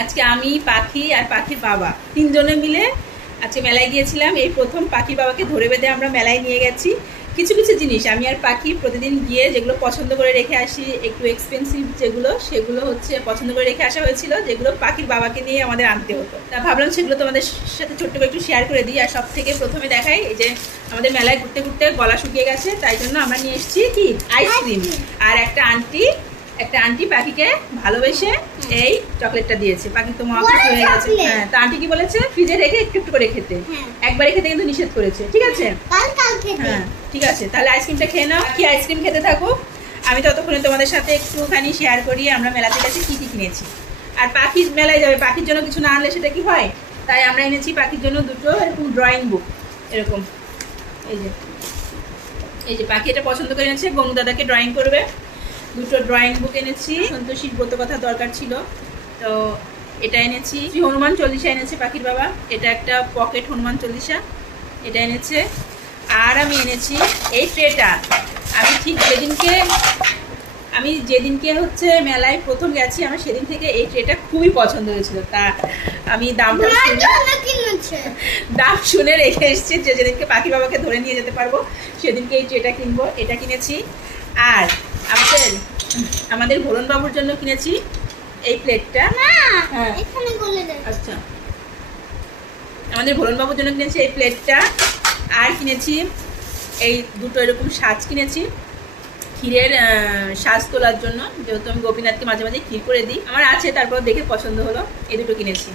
আজকে আমি পাখি আর পাখির বাবা তিনজনে মিলে আজকে মেলায় গিয়েছিলাম। এই প্রথম পাখির বাবাকে ধরে বেঁধে আমরা মেলায় নিয়ে গেছি। কিছু কিছু জিনিস আমি আর পাখি প্রতিদিন গিয়ে যেগুলো পছন্দ করে রেখে আসি, একটু এক্সপেন্সিভ যেগুলো সেগুলো হচ্ছে পছন্দ করে রেখে আসা হয়েছিল, যেগুলো পাখির বাবাকে নিয়ে আমাদের আনতে হতো। তা ভাবলাম সেগুলো তোমাদের সাথে ছোট্ট করে একটু শেয়ার করে দিই। আর সব থেকে প্রথমে দেখাই, এই যে আমাদের মেলায় ঘুরতে ঘুরতে গলা শুকিয়ে গেছে, তাই জন্য আমরা নিয়ে এসেছি কি আইসক্রিম। আর একটা আন্টি পাখিকে ভালোবেসে এই চকলেটটা দিয়েছে। পাখি তো মহাখুশি হয়ে গেছে। হ্যাঁ, তা আন্টি কি বলেছে, ফ্রিজে রেখে একটু একটু করে খেতে, একবারে খেতে কিন্তু নিষেধ করেছে। ঠিক আছে, হ্যাঁ ঠিক আছে, তাহলে আইসক্রিমটা খেয়ে নাও। কি আইসক্রিম খেতে থাকো, আমি ততক্ষণে তোমাদের সাথে একটুখানি শেয়ার করি আমরা মেলাতে গেছি কি কি কিনেছি। আর পাখির মেলায় যাবে, পাখির জন্য কিছু না আনলে সেটা কি হয়, তাই আমরা এনেছি পাখির জন্য দুটো এরকম ড্রয়িং বুক। এরকম এই যে পাখি এটা পছন্দ করে এনেছে, গনু দাদাকে ড্রয়িং করবে। দুটো ড্রয়িং বুক এনেছি, সন্তোষীর ব্রত কথা দরকার ছিল তো এটা এনেছি। হনুমান চল্লিশা এনেছে পাখির বাবা, এটা একটা পকেট হনুমান চল্লিশা এটা এনেছে। আর আমি এনেছি এই ট্রেটা। আমি ঠিক যেদিনকে হচ্ছে মেলায় প্রথম গেছি, আমার সেদিন থেকে এই ট্রেটা খুবই পছন্দ হয়েছিল। তা আমি দাম শুনে রেখে এসেছি যে যেদিনকে পাখির বাবাকে ধরে নিয়ে যেতে পারবো সেদিনকে এই ট্রেটা কিনবো। এটা কিনেছি। আর আমাদের ভোরন বাবুর জন্য কিনেছি এই প্লেটটা। হ্যাঁ আচ্ছা, আমাদের ভোরন বাবুর জন্য কিনেছি এই প্লেটটা। আর কিনেছি এই দুটো এরকম সাজ কিনেছি, ক্ষীরের সাজ তোলার জন্য, যেহেতু আমি গোপীনাথকে মাঝে মাঝে ক্ষীর করে দিই। আমার আছে, তারপর দেখে পছন্দ হলো, এই দুটো কিনেছি।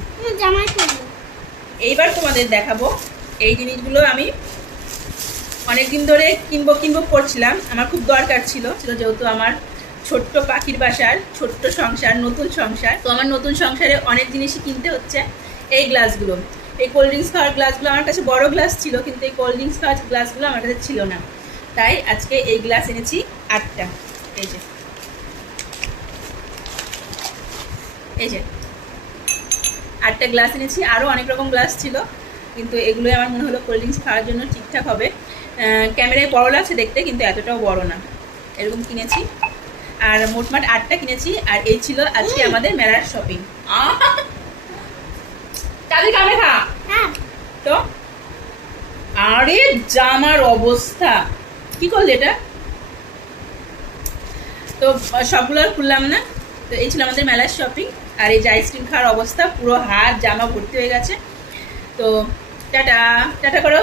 এইবার তোমাদের দেখাবো এই জিনিসগুলো আমি অনেকদিন ধরে কিনবো করছিলাম, আমার খুব দরকার ছিল, যেহেতু আমার ছোট্ট পাখির বাসার ছোট্ট সংসার, নতুন সংসার। তো আমার নতুন সংসারে অনেক জিনিসই কিনতে হচ্ছে। এই গ্লাসগুলো, এই কোল্ড ড্রিঙ্কস খাওয়ার গ্লাসগুলো আমার কাছে বড় গ্লাস ছিল, কিন্তু এই কোল্ড ড্রিঙ্কস খাওয়ার গ্লাসগুলো আমার কাছে ছিল না, তাই আজকে এই গ্লাস এনেছি 8টা। এই যে 8টা গ্লাস এনেছি। আরও অনেক রকম গ্লাস ছিল, কিন্তু এগুলোই আমার মনে হলো কোল্ড ড্রিঙ্কস খাওয়ার জন্য ঠিকঠাক হবে। ক্যামেরায় বড় লাগছে দেখতে, কিন্তু এতটাও বড় না, এরকম কিনেছি। আর মোটমাট 8টা কিনেছি। আর এই ছিল আজকে আমাদের মেলার শপিং। তো আরে জামার অবস্থা কি করলে এটা, তো সবগুলো আর খুললাম না। তো এই ছিল আমাদের মেলার শপিং। আর এই যে আইসক্রিম খাওয়ার অবস্থা, পুরো হাত জামা ভর্তি হয়ে গেছে। তো টাটা টাটা করো।